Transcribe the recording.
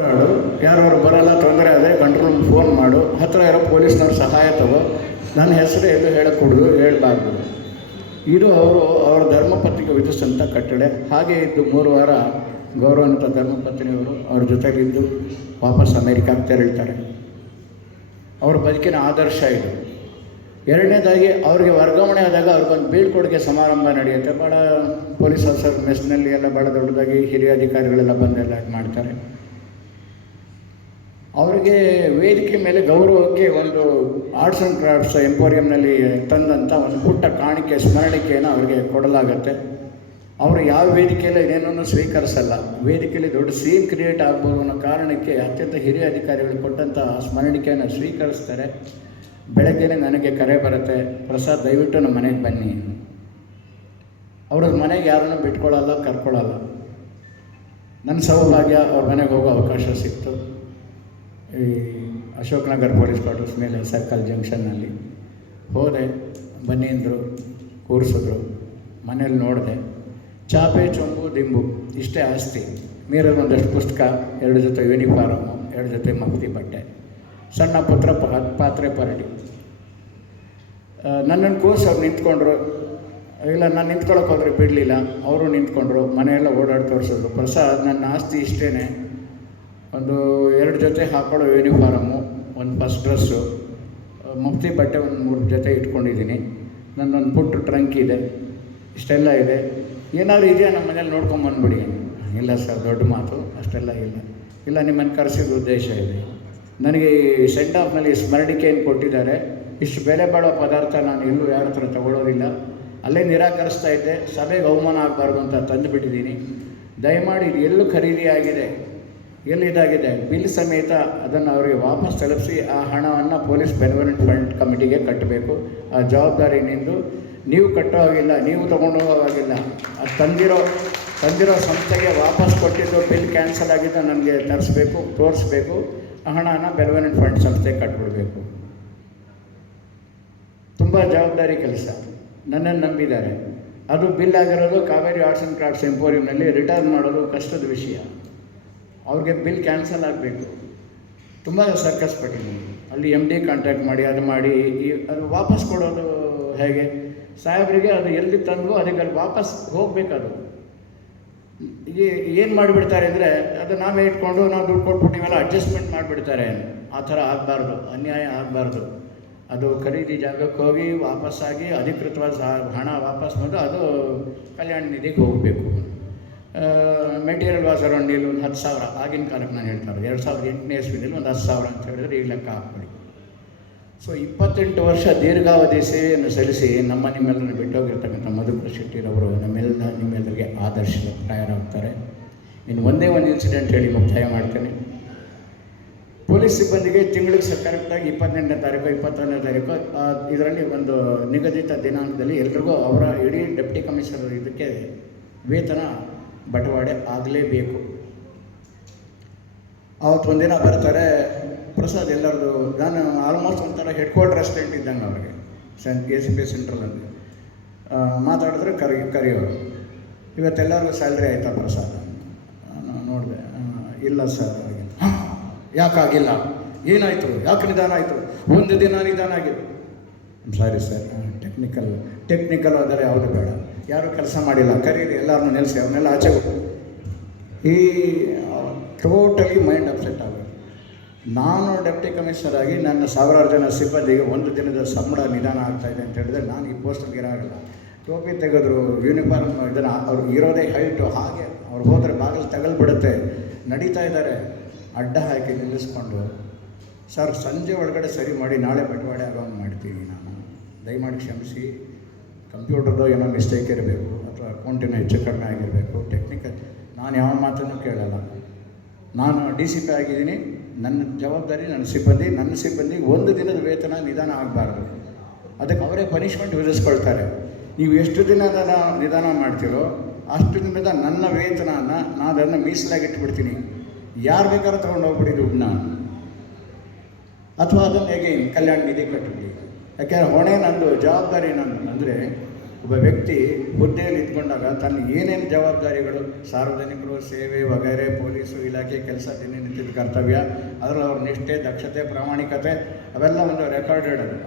ಮಾಡು ಯಾರು ಬರಲ್ಲ, ತೊಂದರೆ ಆದರೆ ಕಂಟ್ರೋಲ್ ಫೋನ್ ಮಾಡು. ಹತ್ತಿರ ಇರೋ ಪೊಲೀಸ್ನವ್ರ ಸಹಾಯ ತಗೋ. ನನ್ನ ಹೆಸರು ಎಲ್ಲೂ ಹೇಳಕೂಡ್ದು, ಹೇಳಬಾರ್ದು. ಇದು ಅವರು, ಅವರ ಧರ್ಮಪತ್ನಿಗೆ ವಿಧಿಸಿದಂಥ ಕಟ್ಟಳೆ ಹಾಗೆ ಇದ್ದು ಮೂರು ವಾರ ಗೌರವಂತ ಧರ್ಮಪತ್ನಿಯವರು ಅವ್ರ ಜೊತೆಗಿದ್ದು ವಾಪಸ್ ಅಮೇರಿಕಾಗೆ ತೆರಳ್ತಾರೆ. ಅವ್ರ ಬದುಕಿನ ಆದರ್ಶ ಇದು. ಎರಡನೇದಾಗಿ, ಅವ್ರಿಗೆ ವರ್ಗಾವಣೆ ಆದಾಗ ಅವ್ರಿಗೊಂದು ಬೀಳ್ಕೊಡುಗೆ ಸಮಾರಂಭ ನಡೆಯುತ್ತೆ. ಭಾಳ ಪೊಲೀಸ್ ಆಫೀಸರ್ ಮೆಸ್ನಲ್ಲಿ ಎಲ್ಲ ಭಾಳ ದೊಡ್ಡದಾಗಿ ಹಿರಿಯ ಅಧಿಕಾರಿಗಳೆಲ್ಲ ಬಂದೆಲ್ಲ ಮಾಡ್ತಾರೆ ಅವರಿಗೆ ವೇದಿಕೆ ಮೇಲೆ ಗೌರವಕ್ಕೆ ಒಂದು ಆರ್ಟ್ಸ್ ಆ್ಯಂಡ್ ಕ್ರಾಫ್ಟ್ಸ್ ಎಂಪೋರಿಯಂನಲ್ಲಿ ತಂದಂಥ ಒಂದು ಪುಟ್ಟ ಕಾಣಿಕೆ, ಸ್ಮರಣಿಕೆಯನ್ನು ಅವರಿಗೆ ಕೊಡಲಾಗತ್ತೆ. ಅವರು ಯಾವ ವೇದಿಕೆಯಲ್ಲಿ ಏನೇನೂ ಸ್ವೀಕರಿಸಲ್ಲ, ವೇದಿಕೆಯಲ್ಲಿ ದೊಡ್ಡ ಸೀನ್ ಕ್ರಿಯೇಟ್ ಆಗ್ಬೋದು ಅನ್ನೋ ಕಾರಣಕ್ಕೆ ಅತ್ಯಂತ ಹಿರಿಯ ಅಧಿಕಾರಿಗಳು ಕೊಟ್ಟಂಥ ಸ್ಮರಣಿಕೆಯನ್ನು ಸ್ವೀಕರಿಸ್ತಾರೆ. ಬೆಳಗ್ಗೆನೇ ನನಗೆ ಕರೆ ಬರುತ್ತೆ, ಪ್ರಸಾದ್, ದಯವಿಟ್ಟು ನಮ್ಮ ಮನೆಗೆ ಬನ್ನಿ. ಅವ್ರ ಮನೆಗೆ ಯಾರನ್ನು ಬಿಟ್ಕೊಳ್ಳಲ್ಲ, ಕರ್ಕೊಳ್ಳಲ್ಲ. ನನ್ನ ಸೌಭಾಗ್ಯ ಅವ್ರ ಮನೆಗೆ ಹೋಗೋ ಅವಕಾಶ ಸಿಕ್ತು. ಈ ಅಶೋಕ್ ನಗರ್ ಪೊಲೀಸ್ ಕ್ವಾರ್ಟರ್ಸ್ ಮೇಲೆ ಸರ್ಕಲ್ ಜಂಕ್ಷನ್ನಲ್ಲಿ ಹೋದೆ, ಬನ್ನಿ ಅಂದರು, ಕೂರಿಸಿದ್ರು, ಮನೇಲಿ ನೋಡಿದೆ, ಚಾಪೆ, ಚೊಂಬು, ದಿಂಬು, ಇಷ್ಟೇ ಆಸ್ತಿ. ಮೀರಲ್ಲಿ ಒಂದಷ್ಟು ಪುಸ್ತಕ, ಎರಡು ಜೊತೆ ಯೂನಿಫಾರ್ಮು ಎರಡು ಜೊತೆ ಮಫ್ತಿ ಬಟ್ಟೆ, ಸಣ್ಣ ಪುತ್ರ ಪಾತ್ರೆ ಪರಡಿ. ನನ್ನನ್ನು ಕೂರ್ಸಿ ಅವ್ರು ನಿಂತ್ಕೊಂಡ್ರು. ಇಲ್ಲ, ನಾನು ನಿಂತ್ಕೊಳ್ಳೋಕೆ ಹೋದ್ರೆ ಬಿಡಲಿಲ್ಲ. ಅವರು ನಿಂತ್ಕೊಂಡ್ರು, ಮನೆಯೆಲ್ಲ ಓಡಾಡಿ ತೋರಿಸಿದ್ರು. ಪ್ರಸಾದ್, ನನ್ನ ಆಸ್ತಿ ಇಷ್ಟೇ ಒಂದು ಎರಡು ಜೊತೆ ಹಾಕೊಳ್ಳೋ ಯೂನಿಫಾರಮು ಒಂದು ಫಸ್ಟ್ ಡ್ರೆಸ್ಸು ಮುಕ್ತಿ ಬಟ್ಟೆ ಒಂದು ಮೂರು ಜೊತೆ ಇಟ್ಕೊಂಡಿದ್ದೀನಿ. ನನ್ನೊಂದು ಪುಟ್ಟ ಟ್ರಂಕ್ ಇದೆ, ಇಷ್ಟೆಲ್ಲ ಇದೆ. ಏನಾದರೂ ಇದೆಯಾ ನಮ್ಮ ಮನೇಲಿ ನೋಡ್ಕೊಂಬಂದ್ಬಿಡಿ ಇಲ್ಲ ಸರ್, ದೊಡ್ಡ ಮಾತು, ಅಷ್ಟೆಲ್ಲ ಇಲ್ಲ. ಇಲ್ಲ, ನಿಮ್ಮನ್ನು ಕರೆಸಿದ ಉದ್ದೇಶ ಇದೆ. ನನಗೆ ಈ ಸೆಂಟ್ ಆಫ್ನಲ್ಲಿ ಸ್ಮರಣಿಕೆಯನ್ನು ಕೊಟ್ಟಿದ್ದಾರೆ. ಇಷ್ಟು ಬೆಲೆ ಬಾಳೋ ಪದಾರ್ಥ ನಾನು ಎಲ್ಲೂ ಯಾರ ಹತ್ರ ತಗೊಳ್ಳೋದಿಲ್ಲ ಅಲ್ಲೇ ನಿರಾಕರಿಸ್ತಾ ಇದ್ದೆ. ಸಭೆಗೆ ಅವಮಾನ ಆಗಬಾರ್ದು ಅಂತ ತಂದುಬಿಟ್ಟಿದ್ದೀನಿ. ದಯಮಾಡಿ ಇದು ಎಲ್ಲೂ ಖರೀದಿ ಆಗಿದೆ ಎಲ್ಲಿದಾಗಿದೆ ಬಿಲ್ ಸಮೇತ ಅದನ್ನು ಅವರಿಗೆ ವಾಪಸ್ ತಲುಪಿಸಿ ಆ ಹಣವನ್ನು ಪೊಲೀಸ್ ಬೆನಿಫಿಟ್ ಫಂಡ್ ಕಮಿಟಿಗೆ ಕಟ್ಟಬೇಕು. ಆ ಜವಾಬ್ದಾರಿ ನಿಂದು ನೀವು ಕಟ್ಟೋ ಹಾಗಿಲ್ಲ, ನೀವು ತೊಗೊಂಡು ಹೋಗೋವಾಗಿಲ್ಲ ಅದು ತಂದಿರೋ ತಂದಿರೋ ಸಂಸ್ಥೆಗೆ ವಾಪಸ್ ಕೊಟ್ಟಿದ್ದು ಬಿಲ್ ಕ್ಯಾನ್ಸಲ್ ಆಗಿದ್ದು ನನಗೆ ತರಿಸ್ಬೇಕು, ತೋರಿಸ್ಬೇಕು. ಆ ಹಣನ ಬೆನಿಫಿಟ್ ಫಂಡ್ ಸಂಸ್ಥೆಗೆ ಕಟ್ಬಿಡಬೇಕು. ತುಂಬ ಜವಾಬ್ದಾರಿ ಕೆಲಸ. ನನ್ನನ್ನು ನಂಬಿದ್ದಾರೆ. ಅದು ಬಿಲ್ ಆಗಿರೋದು ಕಾವೇರಿ ಆರ್ಟ್ಸ್ ಆ್ಯಂಡ್ ಕ್ರಾಫ್ಟ್ಸ್ ಎಂಪೋರಿಯಂನಲ್ಲಿ ರಿಟರ್ನ್ ಮಾಡೋದು ಕಷ್ಟದ ವಿಷಯ. ಅವ್ರಿಗೆ ಬಿಲ್ ಕ್ಯಾನ್ಸಲ್ ಆಗಬೇಕು ತುಂಬ ಸರ್ಕಸ್ ಪಟ್ಟಿದ್ದೀನಿ. ಅಲ್ಲಿ ಎಂ ಡಿ ಕಾಂಟ್ಯಾಕ್ಟ್ ಮಾಡಿ, ಅದು ಮಾಡಿ, ಈ, ಅದು ವಾಪಸ್ ಕೊಡೋದು ಹೇಗೆ? ಸಾಹೇಬರಿಗೆ ಅದು ಎಲ್ಲಿ ತಂದು ಅದಕ್ಕೆ ಅಲ್ಲಿ ವಾಪಸ್ ಹೋಗಬೇಕದು ಏನು ಮಾಡಿಬಿಡ್ತಾರೆ ಅಂದರೆ, ಅದು ನಾವೇ ಇಟ್ಕೊಂಡು ನಾವು ದುಡ್ಡು ಕೊಟ್ಬಿಟ್ಟಿವೆಲ್ಲ ಅಡ್ಜಸ್ಟ್ಮೆಂಟ್ ಮಾಡಿಬಿಡ್ತಾರೆ. ಆ ಥರ ಆಗಬಾರ್ದು, ಅನ್ಯಾಯ ಆಗಬಾರ್ದು. ಅದು ಖರೀದಿ ಜಾಗಕ್ಕೆ ಹೋಗಿ ವಾಪಸ್ಸಾಗಿ ಅಧಿಕೃತವಾದ ಹಣ ವಾಪಸ್ ಬಂದು ಅದು ಕಲ್ಯಾಣ ನಿಧಿಗೆ ಹೋಗಬೇಕು. ಮೆಟೀರಿಯಲ್ ವಾಸ್ ಅರೌಂಡ್ ಇಲ್ಲಿ ಒಂದು ಹತ್ತು ಸಾವಿರ. ಆಗಿನ ಕಾಲಕ್ಕೆ ನಾನು ಹೇಳ್ತಾ ಇರೋದು ಎರಡು ಸಾವಿರದ ಎಂಟನೇ ಇಸ್ವಿನಲ್ಲಿ ಒಂದು ಹತ್ತು ಸಾವಿರ ಅಂತ ಹೇಳಿದ್ರೆ ಈಗ ಲೆಕ್ಕ ಹಾಕ್ಬಿಡಿ. ಸೊ ಇಪ್ಪತ್ತೆಂಟು ವರ್ಷ ದೀರ್ಘಾವಧಿ ಸೇವೆಯನ್ನು ಸಲ್ಲಿಸಿ ನಮ್ಮ ನಿಮ್ಮೆಲ್ಲರನ್ನು ಬಿಟ್ಟೋಗಿರ್ತಕ್ಕಂಥ ಮಧುಕರ ಶೆಟ್ಟಿರವರು ನಮ್ಮೆಲ್ಲ ನಿಮ್ಮೆಲ್ಲರಿಗೆ ಆದರ್ಶಪ್ರಾಯರಾಗ್ತಾರೆ ಇನ್ನು ಒಂದೇ ಒಂದು ಇನ್ಸಿಡೆಂಟ್ ಹೇಳಿ ಮುಕ್ತಾಯ ಮಾಡ್ತೇನೆ. ಪೊಲೀಸ್ ಸಿಬ್ಬಂದಿಗೆ ತಿಂಗಳಿಗೆ ಕರೆಕ್ಟಾಗಿ ಇಪ್ಪತ್ತೆಂಟನೇ ತಾರೀಕು, ಇಪ್ಪತ್ತೊಂದನೇ ತಾರೀಕು ಇದರಲ್ಲಿ ಒಂದು ನಿಗದಿತ ದಿನಾಂಕದಲ್ಲಿ ಎಲ್ರಿಗೂ ಅವರ ಇಡೀ ಡೆಪ್ಟಿ ಕಮಿಷನರ್ ಇದಕ್ಕೆ ವೇತನ ಬಟವಾಡೆ ಆಗಲೇಬೇಕು. ಅವತ್ತು ಒಂದಿನ ಬರ್ತಾರೆ ಪ್ರಸಾದ್ ಎಲ್ಲರದು ನಾನು ಆಲ್ಮೋಸ್ಟ್ ಒಂಥರ ಹೆಡ್ ಕ್ವಾರ್ಟರ್ ಅಸ್ಟೆಂಟ್ ಇದ್ದಂಗೆ ಅವ್ರಿಗೆ ಸೆನ್ ಎ ಸಿ ಪಿ ಸೆಂಟ್ರಲಲ್ಲಿ ಮಾತಾಡಿದ್ರೆ ಕರಿ ಕರೆಯೋರು ಇವತ್ತೆಲ್ಲರಿಗೂ ಸ್ಯಾಲ್ರಿ ಆಯಿತಾ ಪ್ರಸಾದ್? ನೋಡಿದೆ ಇಲ್ಲ ಸರ್ ಆಗಿಲ್ಲ "ಹಾ, ಯಾಕಾಗಿಲ್ಲ? ಏನಾಯಿತು? ಯಾಕೆ ನಿಧಾನ ಆಯಿತು? ಒಂದು ದಿನ ನಿಧಾನ ಆಗಿದೆ. ಸಾರಿ ಸರ್ ಟೆಕ್ನಿಕಲ್ ಟೆಕ್ನಿಕಲ್ ಆದರೆ ಯಾವುದು ಬೇಡ. ಯಾರೂ ಕೆಲಸ ಮಾಡಿಲ್ಲ. ಕರೀರಿ ಎಲ್ಲರನ್ನೂ ನೆಲೆಸಿ ಅವನ್ನೆಲ್ಲ ಆಚೆ. ಈ ಟೋಟಲಿ ಮೈಂಡ್ ಅಪ್ಸೆಟ್ ಆಗುತ್ತೆ ನಾನು ಡೆಪ್ಟಿ ಕಮಿಷನರ್ ಆಗಿ ನನ್ನ ಸಾವಿರಾರು ಜನ ಸಿಬ್ಬಂದಿಗೆ ಒಂದು ದಿನದ ಸಂಬಳ ನಿಧಾನ ಆಗ್ತಾ ಇದೆ ಅಂತ ಹೇಳಿದ್ರೆ ನಾನು ಈ ಪೋಸ್ಟಲ್ಲಿ ಇರೋಲ್ಲ ಟೋಪಿ ತೆಗೆದ್ರು ಯೂನಿಫಾರ್ಮ್ ಇದನ್ನು ಅವ್ರು ಇರೋದೇ ಹೈಟು ಹಾಗೆ ಅವ್ರು ಹೋದರೆ ಬಾಗಿಲು ತಗಲ್ಬಿಡುತ್ತೆ. ನಡೀತಾ ಇದ್ದಾರೆ. ಅಡ್ಡ ಹಾಕಿ ನಿಲ್ಲಿಸ್ಕೊಂಡು, ಸರ್, ಸಂಜೆ ಒಳಗಡೆ ಸರಿ ಮಾಡಿ, ನಾಳೆ ಬಟವಾಡೆ ಆಗೋಂಗೆ ಮಾಡ್ತೀನಿ ನಾನು. ದಯಮಾಡಿ ಕ್ಷಮಿಸಿ. ಕಂಪ್ಯೂಟರ್ದು ಏನೋ ಮಿಸ್ಟೇಕ್ ಇರಬೇಕು, ಅಥವಾ ಅಕೌಂಟಿನ ಹೆಚ್ಚು ಕಡಿಮೆ ಆಗಿರಬೇಕು ಟೆಕ್ನಿಕಲ್ ನಾನು ಯಾವ ಮಾತನ್ನು ಕೇಳಲ್ಲ. ನಾನು ಡಿ ಸಿ ಪಿ ಆಗಿದ್ದೀನಿ, ನನ್ನ ಜವಾಬ್ದಾರಿ ನನ್ನ ಸಿಬ್ಬಂದಿ ನನ್ನ ಸಿಬ್ಬಂದಿ ಒಂದು ದಿನದ ವೇತನ ನಿಧಾನ ಆಗಬಾರ್ದು. ಅದಕ್ಕೆ ಅವರೇ ಪನಿಷ್ಮೆಂಟ್ ವಿಧಿಸ್ಕೊಳ್ತಾರೆ. ನೀವು ಎಷ್ಟು ದಿನ ಅದನ್ನು ನಿಧಾನ ಮಾಡ್ತೀರೋ ಅಷ್ಟು ದಿನದ ನನ್ನ ವೇತನನ ನಾನು ಅದನ್ನು ಮೀಸಲಾಗಿ ಇಟ್ಬಿಡ್ತೀನಿ. ಯಾರು ಬೇಕಾದ್ರೂ ತೊಗೊಂಡು ಹೋಗ್ಬಿಡಿ ದುಡ್ಡನ್ನ. ಅಥವಾ ಅದನ್ನು ಹೇಗೆ ಕಲ್ಯಾಣ ನಿಧಿ ಕಟ್ಟಬಿಡಿ ಯಾಕೆಂದ್ರೆ ಹೊಣೆ ನಂದು, ಜವಾಬ್ದಾರಿ ನನ್ನ ಅಂದರೆ ಒಬ್ಬ ವ್ಯಕ್ತಿ ಹುದ್ದೆಯಲ್ಲಿ ಇದ್ಕೊಂಡಾಗ ತನ್ನ ಏನೇನು ಜವಾಬ್ದಾರಿಗಳು, ಸಾರ್ವಜನಿಕರು, ಸೇವೆ ವಗೈರೆ ಪೊಲೀಸು ಇಲಾಖೆ ಕೆಲಸ, ದಿನನಿತ್ಯದ ಕರ್ತವ್ಯ, ಅದರಲ್ಲಿ ಅವ್ರ ನಿಷ್ಠೆ, ದಕ್ಷತೆ, ಪ್ರಾಮಾಣಿಕತೆ, ಅವೆಲ್ಲ ಒಂದು ರೆಕಾರ್ಡೆಡ್ ಅದು